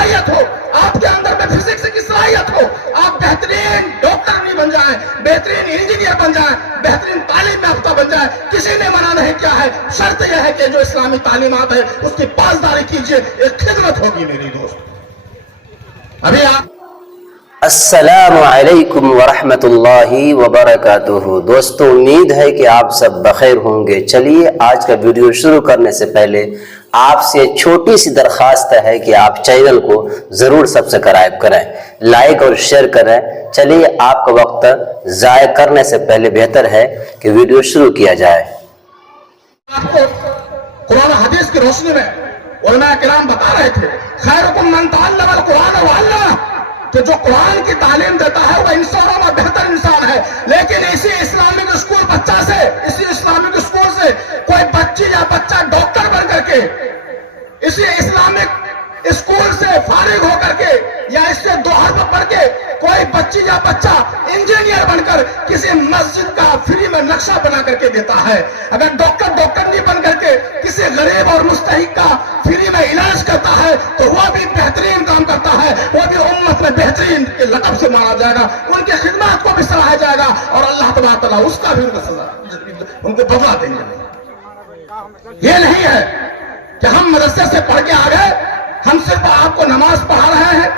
صلاحیت ہو, آپ کے اندر میں فزکس کی صلاحیت ہو, آپ بہترین ڈاکٹر بھی بن جائیں, بہترین انجینئر بن جائیں, بہترین تعلیم یافتہ بن جائیں, کسی نے منع نہیں کیا ہے. شرط یہ ہے کہ جو اسلامی تعلیمات ہے اس کی پاسداری کیجئے, ایک خدمت ہوگی میری دوست. ابھی آپ السلام علیکم ورحمۃ اللہ وبرکاتہ. دوستو, امید ہے کہ آپ سب بخیر ہوں گے. چلیے آج کا ویڈیو شروع کرنے سے پہلے آپ سے چھوٹی سی درخواست ہے کہ آپ چینل کو ضرور سبسکرائب کریں, لائک اور شیئر کریں. چلیے آپ کا وقت ضائع کرنے سے پہلے بہتر ہے کہ ویڈیو شروع کیا جائے. آپ کو قرآن حدیث کی روشنی میں علماء کرام بتا رہے تھے, خیرکم من تعلم القرآن وعلمہ, کہ جو قرآن کی تعلیم دیتا ہے وہ انسانوں میں بہتر انسان ہے. لیکن اسی اسلامک اسکول بچہ سے, اسی اسلامک اسکول سے کوئی بچی یا بچہ ڈاکٹر بن کر کے, اسی اسلامک اسکول سے فارغ ہو کر کے یا اس سے 2 حرف پڑھ کے کوئی بچی یا بچہ انجینئر بن کر کسی مسجد کا فری میں نقشہ بنا کر کے دیتا ہے. اگر ڈاکٹر نہیں بن کر کے کسی غریب اور مستحق کا فری میں علاج کرتا ہے تو وہ بھی بہترین کام کرتا ہے, وہ بھی امت میں بہترین کے لقب سے مانا جائے گا, ان کی خدمات کو بھی سراہا جائے گا اور اللہ تبارک تعالیٰ اس کا بھی ان کو بدلا دیں گے. یہ نہیں ہے کہ ہم مدرسے سے پڑھ کے آ گئے, ہم صرف آپ کو نماز پڑھا رہے ہیں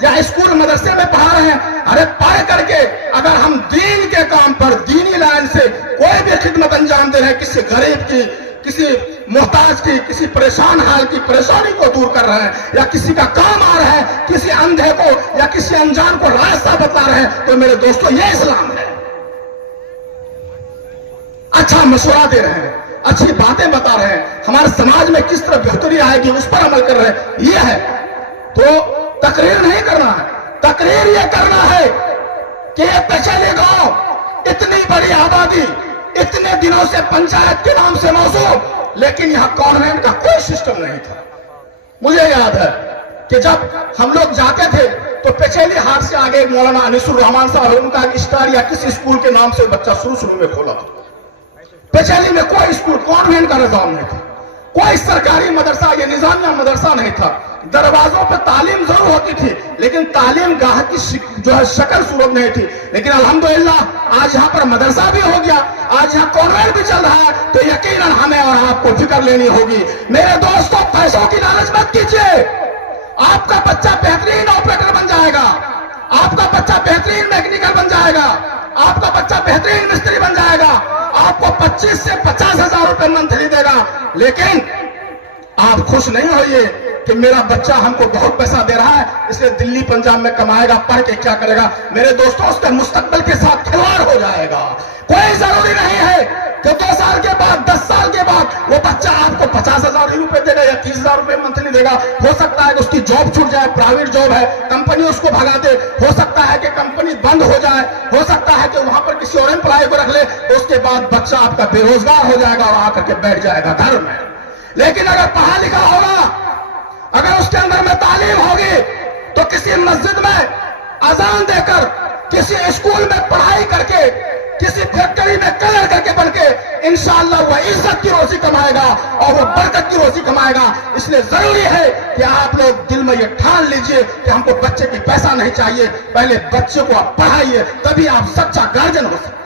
یا اسکول مدرسے میں پڑھا رہے ہیں. ارے پڑھ کر کے اگر ہم دین کے کام پر دینی لائن سے کوئی بھی خدمت انجام دے رہے ہیں, کسی غریب کی, کسی محتاج کی, کسی پریشان حال کی پریشانی کو دور کر رہے ہیں, یا کسی کا کام آ رہا ہے, کسی اندھے کو یا کسی انجان کو راستہ بتا رہے ہیں, تو میرے دوستو یہ اسلام ہے. اچھا مشورہ دے رہے ہیں, اچھی باتیں بتا رہے ہیں, ہمارے سماج میں کس طرح بہتری آئے گی اس پر عمل کر رہے ہیں, یہ ہے. تو تقریر نہیں کرنا ہے, تقریر یہ کرنا ہے کہ یہ پچھلے گاؤں, اتنی بڑی آبادی, اتنے دنوں سے پنچایت کے نام سے موضوع, لیکن یہاں کانوینٹ کا کوئی سسٹم نہیں تھا. مجھے یاد ہے کہ جب ہم لوگ جاتے تھے تو پچھلی ہاتھ سے آگے مولانا انیس الرحمان صاحب, ان کا ایک اسٹار یا کسی اسکول کے نام سے بچہ شروع میں کھولا تھا. پچھلی میں کوئی اسکول کانوینٹ کا نظام نہیں تھا, کوئی سرکاری مدرسہ یا نظامیہ مدرسہ نہیں تھا. دروازوں پہ تعلیم ضرور ہوتی تھی لیکن تعلیم گاہ کی جو ہے شکل صورت نہیں تھی. لیکن الحمدللہ آج یہاں پر مدرسہ بھی ہو گیا, آج یہاں کانوینٹ بھی چل رہا ہے, تو یقیناً ہمیں اور آپ کو فکر لینی ہوگی. میرے دوستوں, پیسوں کی لالچ مت کیجیے. آپ کا بچہ بہترین آپریٹر بن جائے گا, آپ کا بچہ بہترین میکینیکل بن جائے گا, آپ کا بچہ بہترین مستری بن جائے گا, آپ کو 25 سے 50 ہزار روپے منتھلی دے گا. لیکن آپ خوش نہیں ہوئیے کہ میرا بچہ ہم کو بہت پیسہ دے رہا ہے اس لیے دلی پنجاب میں کمائے گا, پڑھ کے کیا کرے گا. میرے دوستوں, اس کے مستقبل کے ساتھ کھلواڑ ہو جائے گا. کوئی ضروری نہیں ہے کہ 2 سال کے بعد, 10 سال کے بعد وہ بچہ آپ کو 50,000 روپے دے گا یا 30,000 روپے منتھلی دے گا. ہو سکتا ہے کہ اس کی جاب چھوٹ جائے, پرائیویٹ جاب ہے, کمپنی اس کو بھگا دے, ہو سکتا ہے کہ کمپنی بند ہو جائے, ہو سکتا ہے کہ وہاں پر کسی اور امپلائی کو رکھ لے, تو اس کے بعد بچہ آپ کا بے روزگار ہو جائے گا اور آ کر کے بیٹھ جائے گا گھر میں. لیکن اگر پڑھا لکھا ہوگا, اگر اس کے اندر میں تعلیم ہوگی, تو کسی مسجد میں اذان دے کر, کسی اسکول میں پڑھائی کر کے, کسی فیکٹری میں کلر کر کے بن کے انشاءاللہ وہ عزت کی روزی کمائے گا اور وہ برکت کی روزی کمائے گا. اس لیے ضروری ہے کہ آپ لوگ دل میں یہ ٹھان لیجئے کہ ہم کو بچے کی پیسہ نہیں چاہیے, پہلے بچے کو آپ پڑھائیے, تبھی آپ سچا گارجن ہو سکتے.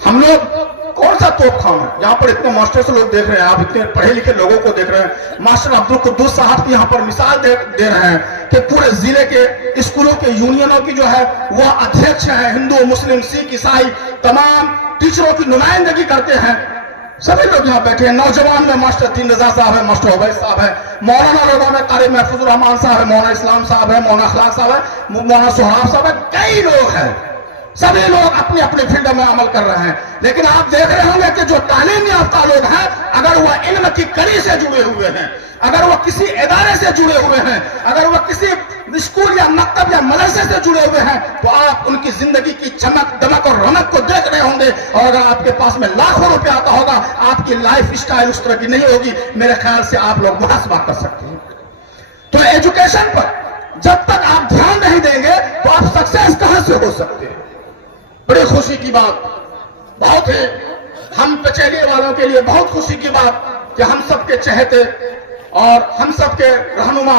ہم لوگ کون سا توپ خام ہے, یہاں پر اتنے ماسٹر سے لوگ دیکھ رہے ہیں, آپ اتنے پڑھے لکھے لوگوں کو دیکھ رہے ہیں. ماسٹر عبدالقدوس صاحب کی یہاں پر مثال دے رہے ہیں کہ پورے ضلع کے اسکولوں کے یونینوں کی جو ہے وہ ادھیکش ہیں, ہندو, مسلم, سکھ, عیسائی, تمام ٹیچروں کی نمائندگی کرتے ہیں. سبھی لوگ یہاں بیٹھے ہیں. نوجوان میں ماسٹر دین رضا صاحب ہے, ماسٹر عبید صاحب ہے. مولانا لوگوں میں قاری محفوظ الرحمان صاحب ہے, مولانا اسلام صاحب ہے, مولانا اخلاق صاحب ہے, مولانا سہراب صاحب ہے, کئی لوگ ہیں. سبھی لوگ اپنی اپنی فیلڈ میں عمل کر رہے ہیں. لیکن آپ دیکھ رہے ہوں گے کہ جو تعلیم یافتہ لوگ ہیں, اگر وہ علم کی کڑی سے جڑے ہوئے ہیں, اگر وہ کسی ادارے سے جڑے ہوئے ہیں, اگر وہ کسی اسکول یا مکتب یا مدرسے سے جڑے ہوئے ہیں, تو آپ ان کی زندگی کی چمک دمک اور رونق کو دیکھ رہے ہوں گے. اور اگر آپ کے پاس میں لاکھوں روپے آتا ہوگا, آپ کی لائف اسٹائل اس طرح کی نہیں ہوگی. میرے خیال سے آپ لوگ محاسبہ کر سکتے ہیں. تو ایجوکیشن پر جب تک آپ دھیان نہیں دیں گے تو آپ سکسیس کہاں سے ہو سکتے ہیں. بڑی خوشی کی بات, بہت ہی ہم پچیلی والوں کے لیے بہت خوشی کی بات کہ ہم سب کے چہتے اور ہم سب کے رہنما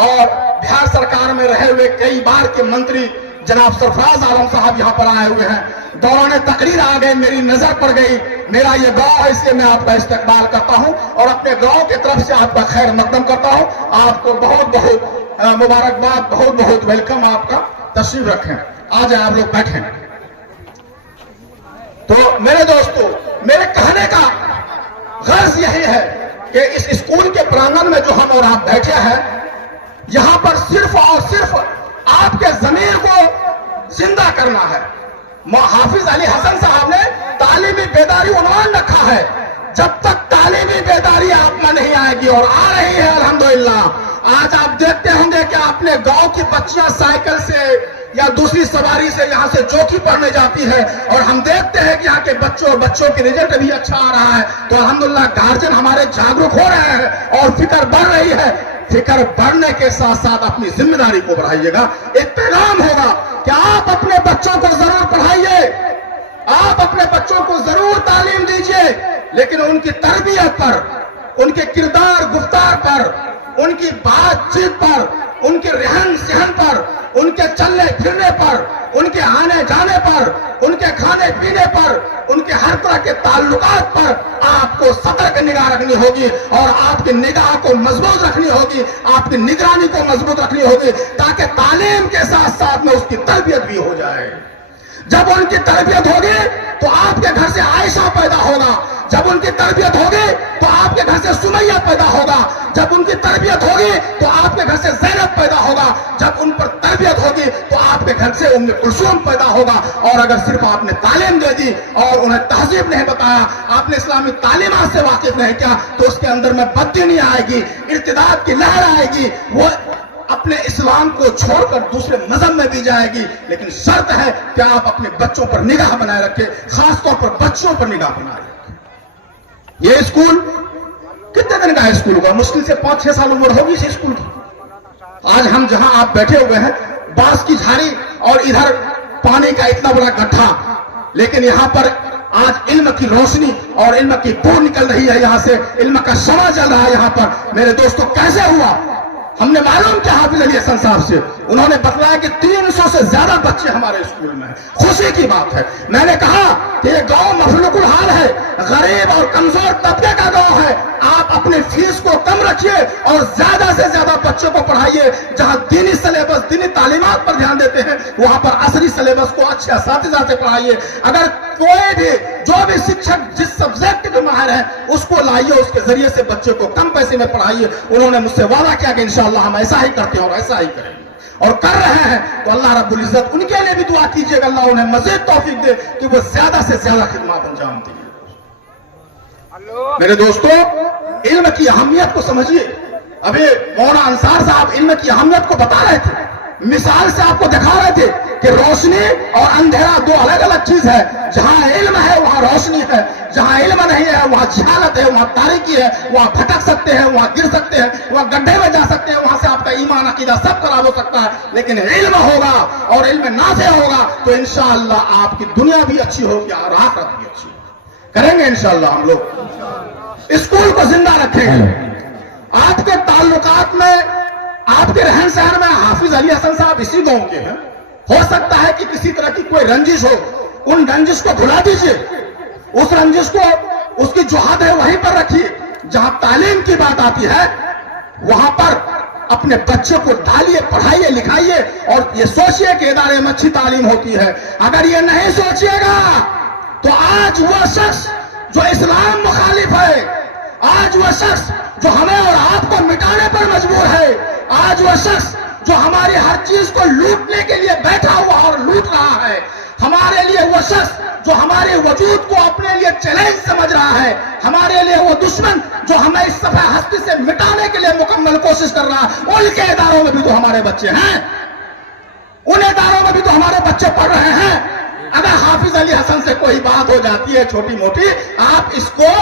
اور بہار سرکار میں رہے ہوئے کئی بار کے منتری جناب سرفراز عالم صاحب یہاں پر آئے ہوئے ہیں. دوران تقریر آ گئے, میری نظر پڑ گئی, میرا یہ گاؤں ہے, اس لیے میں آپ کا استقبال کرتا ہوں اور اپنے گاؤں کی طرف سے آپ کا خیر مقدم کرتا ہوں. آپ کو بہت بہت مبارکباد, بہت بہت ویلکم. آپ کا تشریف رکھیں, آ جائیں آپ لوگ بیٹھیں. تو میرے دوستو, میرے کہنے کا غرض یہی ہے کہ اس اسکول کے پرانگن میں جو ہم اور آپ بیٹھے ہیں, یہاں پر صرف اور صرف آپ کے ضمیر کو زندہ کرنا ہے. حافظ علی حسن صاحب نے تعلیمی بیداری عنوان رکھا ہے. جب تک تعلیمی بیداری آپ میں نہیں آئے گی, اور آ رہی ہے الحمدللہ. آج آپ دیکھتے ہوں گے کہ اپنے گاؤں کی بچیاں سائیکل سے یا دوسری سواری سے یہاں سے چوکی پڑھنے جاتی ہے, اور ہم دیکھتے ہیں کہ یہاں کے بچوں کی رزلٹ بھی اچھا آ رہا ہے. تو الحمدللہ گارجن ہمارے جاگرک ہو رہے ہیں اور فکر بڑھ رہی ہے. فکر بڑھنے کے ساتھ ساتھ اپنی ذمہ داری کو بڑھائیے گا. ایک پیغام ہوگا کہ آپ اپنے بچوں کو ضرور پڑھائیے, آپ اپنے بچوں کو ضرور تعلیم دیجیے, لیکن ان کی تربیت پر, ان کے کردار گفتار پر, ان کی بات چیت پر, ان کے رہن سہن پر, ان کے چلنے پھرنے پر, ان کے آنے جانے پر, ان کے کھانے پینے پر, ان کے ہر طرح کے تعلقات پر آپ کو سترک نگاہ رکھنی ہوگی, اور آپ کی نگاہ کو مضبوط رکھنی ہوگی, آپ کی نگرانی کو مضبوط رکھنی ہوگی, تاکہ تعلیم کے ساتھ ساتھ میں اس کی تربیت بھی ہو جائے. جب ان کی تربیت ہوگی تو آپ کے گھر سے عائشہ پیدا ہوگا, جب ان کی تربیت ہوگی تو آپ کے گھر سے سمیہ پیدا ہوگا, جب ان کی تربیت ہوگی تو آپ کے گھر سے زینب پیدا ہوگا, جب ان پر تربیت ہوگی تو آپ کے گھر سے ام کلثوم پیدا ہوگا. اور اگر صرف آپ نے تعلیم دے دی اور انہیں تہذیب نہیں بتایا, آپ نے اسلامی تعلیمات سے واقف نہیں کیا, تو اس کے اندر میں بددینی آئے گی, ارتداد کی لہر آئے گی, وہ اپنے اسلام کو چھوڑ کر دوسرے مذہب میں بھی جائے گی. لیکن شرط ہے کہ آپ اپنے بچوں پر نگاہ بنائے رکھیں, خاص طور پر بچوں پر نگاہ بنائے رکھیں. یہ اسکول کتنے دن کا ہے؟ اسکول کا مشکل سے 5-6 سال عمر ہوگی اس اسکول کی. آج ہم جہاں آپ بیٹھے ہوئے ہیں, بانس کی جھاڑی اور ادھر پانی کا اتنا بڑا گڈھا, لیکن یہاں پر آج علم کی روشنی اور علم کی بو نکل رہی ہے, یہاں سے علم کا شمع جل رہا ہے یہاں پر. میرے دوستو, کیسے ہوا؟ ہم نے معلوم کیا حافظ علی حسن صاحب سے, انہوں نے بتلایا کہ 300 سے زیادہ بچے ہمارے اسکول میں ہیں. خوشی کی بات ہے. میں نے کہا کہ یہ گاؤں مفلوق الحال ہے, غریب اور کمزور طبقے کا گاؤں ہے. آپ اپنی فیس کو کم رکھیے اور زیادہ سے زیادہ بچوں کو پڑھائیے. جہاں دینی سلیبس, دینی تعلیمات پر دھیان دیتے ہیں, وہاں پر عصری سلیبس کو اچھے اساتذہ سے پڑھائیے. اگر کوئی بھی جو بھی شکشک جس سبجیکٹ کے ماہر ہیں اس کو لائیے, اس کے ذریعے سے بچے کو کم پیسے میں پڑھائیے. انہوں نے مجھ سے وعدہ کیا کہ انشاءاللہ ہم ایسا ہی کرتے ہیں اور ایسا ہی کریں گے, اور کر رہے ہیں. تو اللہ رب العزت ان کے لیے بھی دعا کیجیے گا, اللہ انہیں مزید توفیق دے کہ وہ زیادہ سے زیادہ خدمات انجام دیں. میرے دوستو, علم کی اہمیت کو سمجھیے. ابھی مولانا انصار صاحب علم کی اہمیت کو بتا رہے تھے, مثال سے آپ کو دکھا رہے تھے کہ روشنی اور اندھیرا دو الگ الگ چیز ہے. جہاں علم ہے وہاں روشنی ہے, جہاں علم نہیں ہے وہاں جہالت ہے, وہاں تاریکی ہے, وہاں بھٹک سکتے ہیں, وہاں گر سکتے ہیں, وہاں گڈھے میں جا سکتے ہیں, وہاں سے آپ کا ایمان عقیدہ سب خراب ہو سکتا ہے. لیکن علم ہوگا اور علم نافع ہوگا تو انشاءاللہ آپ کی دنیا بھی اچھی ہوگی اور آخرت بھی اچھی ہوگی. کریں گے انشاءاللہ ہم لوگ, اسکول کو زندہ رکھیں گے. آپ کے تعلقات میں, آپ کے رہن سہن میں حافظ علی حسن صاحب اسی گاؤں کے ہیں. ہو سکتا ہے کہ کسی طرح کی کوئی رنجش ہو, ان رنجش کو بھلا دیجئے. اس رنجش کو, اس کی جو حد ہے وہیں پر رکھیے. جہاں تعلیم کی بات آتی ہے وہاں پر اپنے بچے کو ڈالیے, پڑھائیے, لکھائیے, اور یہ سوچئے کہ ادارے میں اچھی تعلیم ہوتی ہے. اگر یہ نہیں سوچئے گا تو آج وہ شخص جو اسلام مخالف ہے, آج وہ شخص جو ہمیں اور آپ کو مٹانے پر مجبور ہے, آج وہ شخص جو ہماری ہر چیز کو لوٹنے کے لیے بیٹھا ہوا اور لوٹ رہا ہے, ہمارے لیے وہ شخص جو ہمارے وجود کو اپنے لیے چیلنج سمجھ رہا ہے, ہمارے لیے وہ دشمن جو ہمیں اس صفحہ ہستی سے مٹانے کے لیے مکمل کوشش کر رہا ہے, ان کے اداروں میں بھی تو ہمارے بچے ہیں, ان اداروں میں بھی تو ہمارے بچے پڑھ رہے ہیں. اگر حافظ علی حسن سے کوئی بات ہو جاتی ہے چھوٹی موٹی, آپ اس کو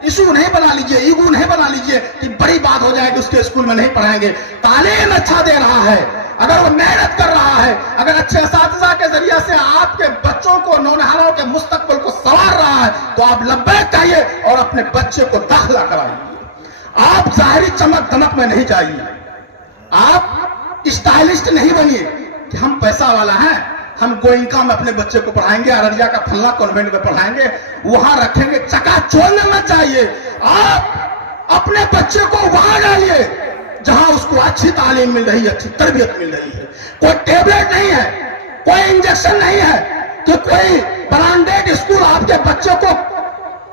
ایشو نہیں بنا لیجئے, ایگو نہیں بنا لیجئے کہ بڑی بات ہو جائے کہ اس کے اسکول میں نہیں پڑھائیں گے. تعلیم اچھا دے رہا ہے, اگر وہ محنت کر رہا ہے, اگر اچھے اساتذہ کے ذریعے سے آپ کے بچوں کو, نونہالوں کے مستقبل کو سنوار رہا ہے, تو آپ لبیک کہیے اور اپنے بچے کو داخلہ کرائیے. آپ ظاہری چمک دمک میں نہیں جائیے, آپ اسٹائلسٹ نہیں بنیے کہ ہم پیسہ والا ہیں, ہم گوئنکا میں اپنے بچے کو پڑھائیں گے, ارریا کا پھلا کانوینٹ میں پڑھائیں گے, وہاں رکھیں گے. چکا چولنے میں چاہیے. آپ اپنے بچے کو وہاں ڈالیے جہاں اس کو اچھی تعلیم مل رہی ہے, اچھی تربیت مل رہی ہے. کوئی ٹیبلٹ نہیں ہے, کوئی انجیکشن نہیں ہے کہ کوئی برانڈیڈ اسکول آپ کے بچے کو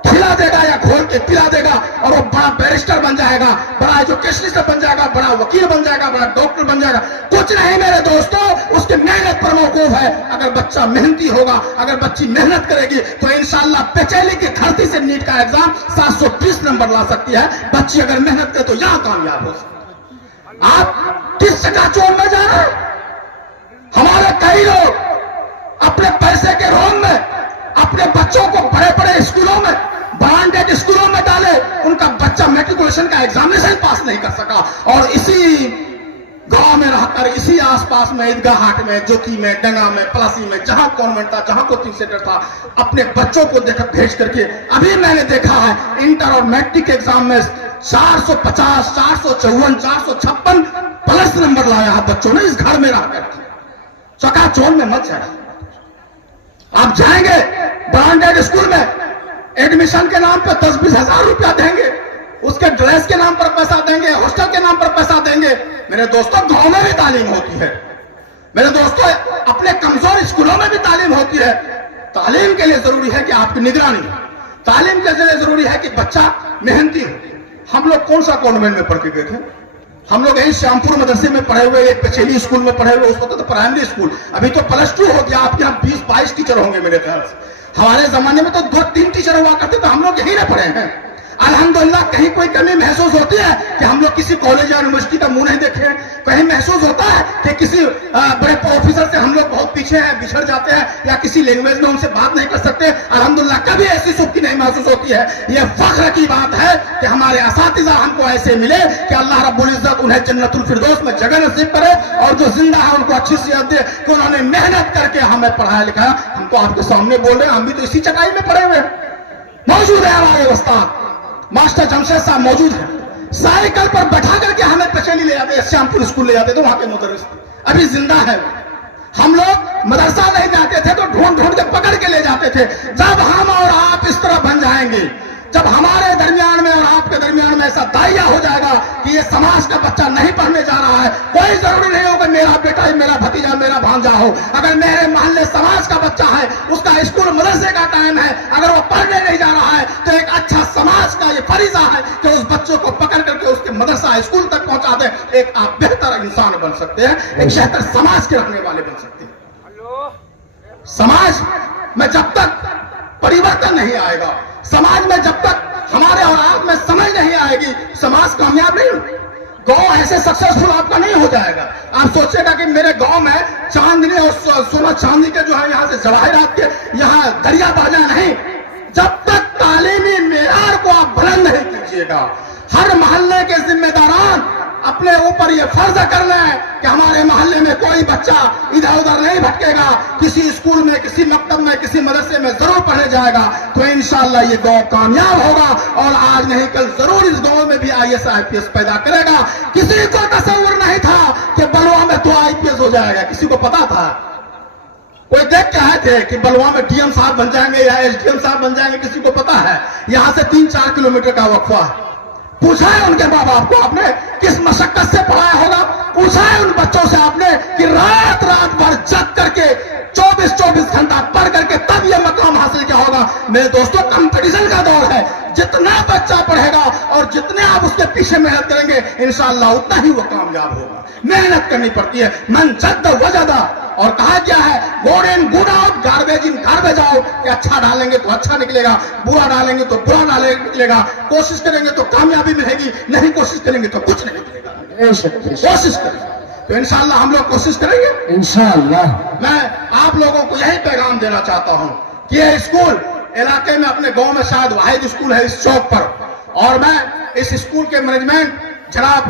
کھلا دے گا یا گھول کے پلا دے گا اور وہ بڑا بیرسٹر بن جائے گا, بڑا ایجوکیشنسٹ بن جائے گا, بڑا وکیل بن جائے گا, بڑا ڈاکٹر بن جائے گا. کچھ نہیں میرے دوستو, اس کی محنت پر موقوف ہے. اگر بچہ محنتی ہوگا, اگر بچی محنت کرے گی تو انشاءاللہ پچیلی کی دھرتی سے نیٹ کا ایگزام 720 نمبر لا سکتی ہے. بچی اگر محنت کرے تو یہاں کامیاب ہو سکتی ہے. آپ کس چکا چور میں جا رہے ہیں؟ ہمارے کئی لوگ اپنے پیسے کے روم میں اپنے بچوں کو بڑے بڑے اسکولوں میں, برانڈیڈ اسکولوں میں ڈالے, ان کا بچہ میٹریکولیشن کا ایگزامینیشن پاس نہیں کر سکا, اور اسی گاؤں میں رہ کر, اسی آس پاس میں, عیدگاہ ہاٹ میں, جوکی میں, ڈنگا میں, پلاسی میں, جہاں کانوینٹ تھا, جہاں کوچنگ سینٹر تھا, اپنے بچوں کو بھیج کر کے, ابھی میں نے دیکھا ہے انٹر اور میٹرک کے ایگزام میں 450, 454, 456 پلس نمبر لایا ہے بچوں نے اس گھر میں رہ کر کے. چکا چور میں مت جائیں. آپ جائیں گے برانڈیڈ اسکول میں, ایڈمیشن کے نام پہ 10-20 ہزار روپیہ دیں گے, اس کے ڈریس کے نام پر پیسہ دیں گے, ہاسٹل کے نام پر پیسہ دیں گے. میرے دوستوں, گاؤں میں بھی تعلیم ہوتی ہے. میرے دوستوں, اپنے کمزور اسکولوں میں بھی تعلیم ہوتی ہے. تعلیم کے لیے ضروری ہے کہ آپ کی نگرانی, تعلیم کے لیے ضروری ہے کہ بچہ محنتی ہو. ہم لوگ کون سا کانوینٹ میں پڑھ کے گئے تھے؟ ہم لوگ یہیں شیامپور مدرسے میں پڑھے ہوئے, ایک پچیلی اسکول میں پڑھے ہوئے. اس وقت تو پرائمری اسکول, ابھی تو +2 ہو گیا. آپ کے یہاں 20-22 ٹیچر ہوں گے میرے خیال سے. ہمارے زمانے میں تو 2-3 ٹیچر ہوا کرتے تھے. ہم لوگ یہیں نہ پڑھے ہیں. الحمدللہ کہیں کوئی کمی محسوس ہوتی ہے کہ ہم لوگ کسی کالج یا یونیورسٹی کا منہ نہیں دیکھے ہیں؟ کہیں محسوس ہوتا ہے کہ کسی بڑے پروفیسر سے ہم لوگ بہت پیچھے ہیں, بچھڑ جاتے ہیں, یا کسی لینگویج میں ان سے بات نہیں کر سکتے؟ الحمدللہ کبھی ایسی سستی نہیں محسوس ہوتی ہے. یہ فخر کی بات ہے کہ ہمارے اساتذہ ہم کو ایسے ملے کہ اللہ رب العزت انہیں جنت الفردوس میں جگہ نصیب کرے, اور جو زندہ ہے ان کو اچھی صحت دے کہ انہوں نے محنت کر کے ہمیں پڑھایا لکھایا. ہم تو آپ کے سامنے بول رہے ہیں, ہم بھی تو اسی چٹائی میں پڑے ہوئے ہیں. موجود ہے ہمارے استاد ماسٹر جمشید صاحب, موجود ہیں. سائیکل پر بیٹھا کر کے ہمیں پچیلی لے جاتے, شیامپور اسکول لے جاتے تھے, وہاں کے مدرس ابھی زندہ ہے. ہم لوگ مدرسہ نہیں جاتے تھے تو ڈھونڈ ڈھونڈ کے پکڑ کے لے جاتے تھے. جب ہم اور آپ اس طرح بن جائیں گے, جب ہمارے درمیان میں اور آپ کے درمیان میں ایسا دائیا ہو جائے گا کہ یہ سماج کا بچہ نہیں پڑھنے جا رہا ہے, کوئی ضروری نہیں ہو کہ میرا بیٹا, میرا بھتیجا, میرا بھانجا ہو. اگر میرے محلے سماج کا بچہ ہے, اس کا اسکول مدرسے کا ٹائم ہے, اگر وہ پڑھنے نہیں جا رہا ہے تو ایک اچھا سماج کا یہ فریضہ ہے کہ اس بچوں کو پکڑ کر کے اس کے مدرسہ اسکول تک پہنچا دے. ایک آپ بہتر انسان بن سکتے ہیں, ایک بہتر سماج کے رکھنے والے بن سکتے ہیں. سماج میں جب تک پریورتن نہیں آئے گا, سماج میں جب تک ہمارے اور آپ میں سمجھ نہیں آئے گی, سماج کامیاب نہیں ہوگا. گاؤں ایسے سکسیسفل آپ کا نہیں ہو جائے گا. آپ سوچے گا کہ میرے گاؤں میں چاندنی اور سونا چاندی کے جو ہے یہاں سے جواہرات کے یہاں دریا باجا نہیں. جب تک تعلیمی معیار کو آپ بلند نہیں کیجیے گا, ہر محلے کے ذمہ داران اپنے اوپر یہ فرض کر لیں کہ ہمارے محلے میں کوئی بچہ ادھر ادھر نہیں بھٹکے گا, کسی اسکول میں, کسی مکتب میں, کسی مدرسے میں ضرور پڑھنے جائے گا, تو انشاءاللہ یہ گاؤں کامیاب ہوگا. اور آج نہیں کل ضرور اس گاؤں میں بھی IAS IPS پیدا کرے گا. کسی کو تصور نہیں تھا کہ بلوا میں تو IPS ہو جائے گا, کسی کو پتا تھا؟ کوئی دیکھ کے آئے تھے کہ بلوا میں DM صاحب بن جائیں گے یا SDM صاحب بن جائیں گے؟ کسی کو پتا ہے؟ یہاں سے 3-4 کلومیٹر کا وقفہ ہے. پوچھا ہے ان کے ماں باپ کو آپ نے کس مشقت سے پڑھایا ہوگا؟ پوچھا ہے ان بچوں سے آپ نے کہ رات رات بھر جگ کر کے 24 گھنٹہ پڑھ کر کے تب یہ مقام حاصل کیا ہوگا؟ میرے دوستوں, کمپٹیشن کا دور ہے. جتنا بچہ پڑھے گا اور جتنے آپ اس کے پیچھے محنت کریں گے انشاءاللہ اتنا ہی وہ کامیاب ہوگا. محنت کرنی پڑتی ہے. من جد وجد, اور کہا کیا ہے, good in good out, garbage in garbage out. کہ اچھا ڈالیں گے تو اچھا نکلے گا, برا ڈالیں گے تو برا نکلے گا. کوشش کریں گے تو کامیابی ملے گی, نہیں کوشش کریں گے تو کچھ نہیں ملے گا. کوشش کریں تو انشاءاللہ ہم لوگ کوشش کریں گے انشاءاللہ. میں آپ لوگوں کو یہی پیغام دینا چاہتا ہوں کہ یہ اسکول علاقے میں, اپنے گاؤں میں شاید واحد اسکول ہے اس چوک پر, اور میں اس اسکول کے مینجمنٹ جناب